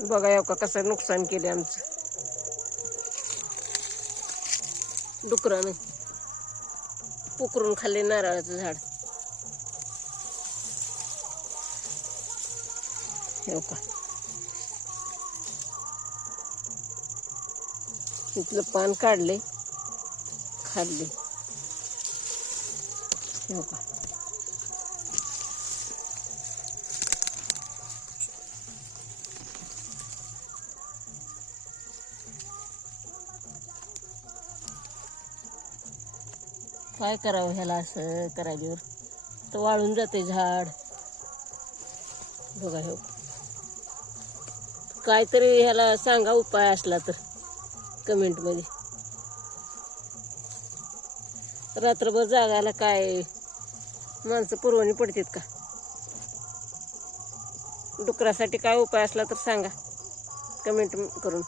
बघा हो का कसं नुकसान केले आमचं डुकरानं. पोखरून खाल्ले नारळाचं झाड. हो का इथलं पान काढले खाल्ले. हो का काय करावं ह्याला असं करायल्यावर तर वाळून जाते झाड. बघा हो काहीतरी ह्याला सांगा उपाय असला तर कमेंटमध्ये. रात्रभर जागायला काय माणसं पुरवणी पडतात का? डुकरासाठी काय उपाय असला तर सांगा कमेंट करून.